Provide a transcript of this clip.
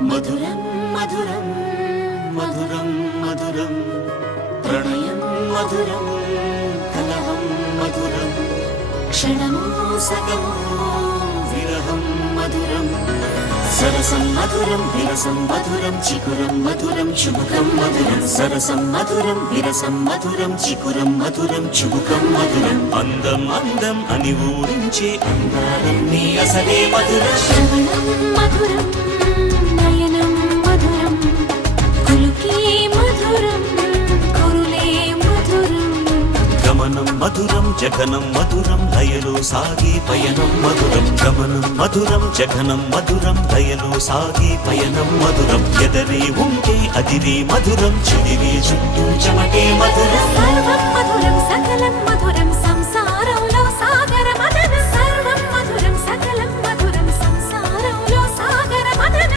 మధురం మధురం మధురం మధురం ప్రణయం మధురం కలహం మధురం క్షణము సగము విరహం మధురం సరసం మధురం విరసం మధురం చికురం మధురం చుబుకం మధురం సరసం మధురం విరసం మధురం చికురం మధురం చుబుకం మధురం అందం అందం అని ఊరించే అందాలన్నీ అసలే మధురం శ్రవణం మధురం నయనం మధురం కులుకే మధురం కురులే మధురం గమనం మధురం జగనం మధురం లయలో సాగే పయనం మధురం గమనం మధురం జగనం మధురం లయలో సాగే పయనం మధురం ఎదరే ఉంటే అదిరే మధురం చెదిరే చుట్టూ చెమటే మధురం సర్వం మధురం సకలం మధురం